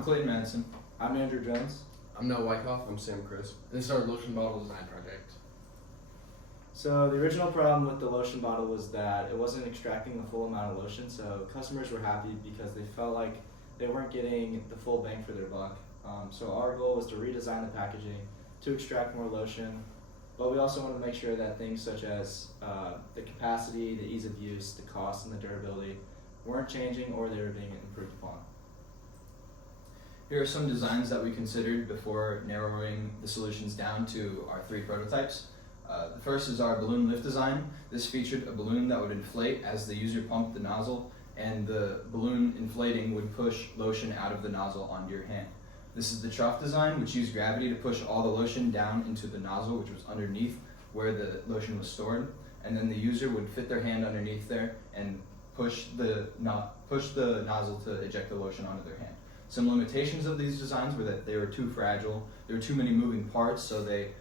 I'm Clayton Madison. I'm Andrew Jones. I'm Noah Wyckoff. I'm Sam Chris. This is our lotion bottle design project. So the original problem with the lotion bottle was that it wasn't extracting the full amount of lotion, so customers were happy because they felt like they weren't getting the full bang for their buck. So our goal was to redesign the packaging to extract more lotion, but we also wanted to make sure that things such as the capacity, the ease of use, the cost, and the durability weren't changing or they were being improved upon. Here are some designs that we considered before narrowing the solutions down to our 3 prototypes. The first is our balloon lift design. This featured a balloon that would inflate as the user pumped the nozzle, and the balloon inflating would push lotion out of the nozzle onto your hand. This is the trough design, which used gravity to push all the lotion down into the nozzle, which was underneath where the lotion was stored, and then the user would fit their hand underneath there and push the nozzle to eject the lotion onto their hand. Some limitations of these designs were that they were too fragile, there were too many moving parts, so they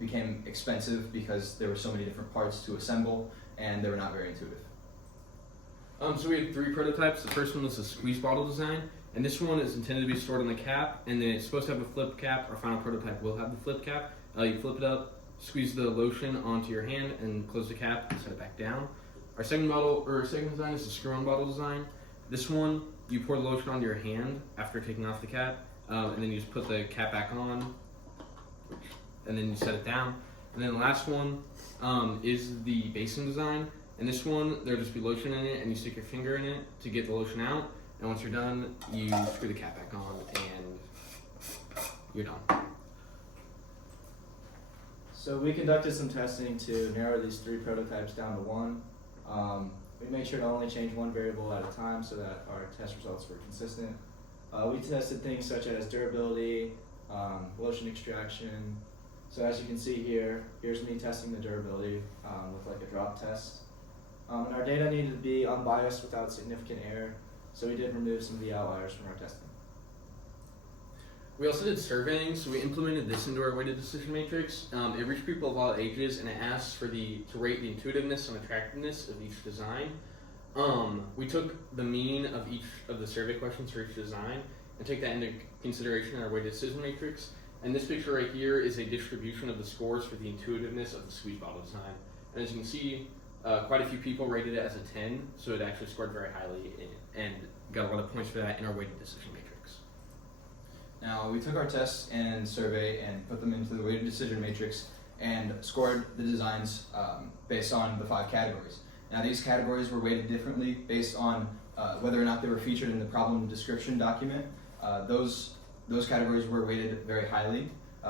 became expensive because there were so many different parts to assemble, and they were not very intuitive. So we had 3 prototypes. The first one was the squeeze bottle design, and this one is intended to be stored on the cap, and then it's supposed to have a flip cap. Our final prototype will have the flip cap. You flip it up, squeeze the lotion onto your hand, and close the cap and set it back down. Our second design is the screw-on bottle design. This one, you pour the lotion onto your hand after taking off the cap, and then you just put the cap back on, and then you set it down. And then the last one is the basin design. And this one, there'll just be lotion in it, and you stick your finger in it to get the lotion out. And once you're done, you screw the cap back on, and you're done. So we conducted some testing to narrow these 3 prototypes down to 1. We made sure to only change 1 variable at a time so that our test results were consistent. We tested things such as durability, lotion extraction. So as you can see here, here's me testing the durability with like a drop test. And our data needed to be unbiased without significant error, so we did remove some of the outliers from our testing. We also did surveying, so we implemented this into our weighted decision matrix. It reached people of all ages, and it asks to rate the intuitiveness and attractiveness of each design. We took the mean of each of the survey questions for each design and take that into consideration in our weighted decision matrix. And this picture right here is a distribution of the scores for the intuitiveness of the squeeze bottle design. And as you can see, quite a few people rated it as a 10, so it actually scored very highly and got a lot of points for that in our weighted decision matrix. Now, we took our tests and survey and put them into the weighted decision matrix and scored the designs based on the 5 categories. Now, these categories were weighted differently based on whether or not they were featured in the problem description document. Those categories were weighted very highly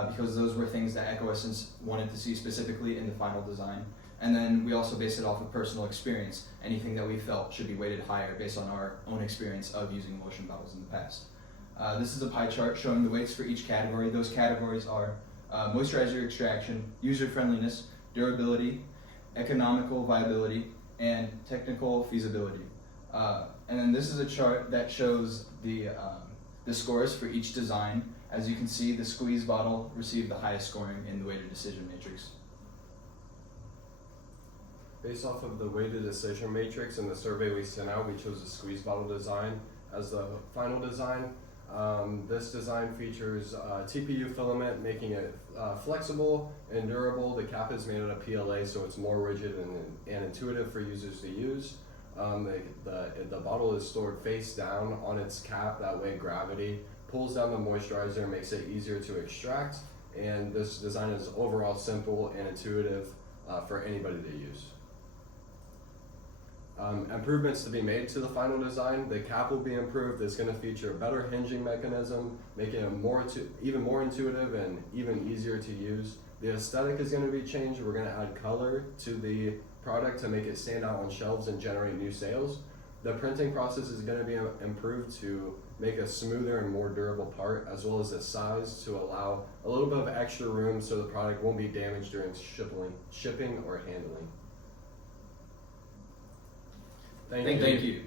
because those were things that EcoEssence wanted to see specifically in the final design. And then we also based it off of personal experience, anything that we felt should be weighted higher based on our own experience of using lotion bottles in the past. This is a pie chart showing the weights for each category. Those categories are moisturizer extraction, user-friendliness, durability, economical viability, and technical feasibility. And then this is a chart that shows the scores for each design. As you can see, the squeeze bottle received the highest scoring in the weighted decision matrix. Based off of the weighted decision matrix and the survey we sent out, we chose the squeeze bottle design as the final design. This design features TPU filament, making it flexible and durable. The cap is made out of PLA, so it's more rigid and intuitive for users to use. The bottle is stored face down on its cap, that way gravity pulls down the moisturizer and makes it easier to extract. And this design is overall simple and intuitive for anybody to use. Improvements to be made to the final design. The cap will be improved. It's going to feature a better hinging mechanism, making it even more intuitive and even easier to use. The aesthetic is going to be changed. We're going to add color to the product to make it stand out on shelves and generate new sales. The printing process is going to be improved to make a smoother and more durable part, as well as the size to allow a little bit of extra room so the product won't be damaged during shipping or handling. Thank you.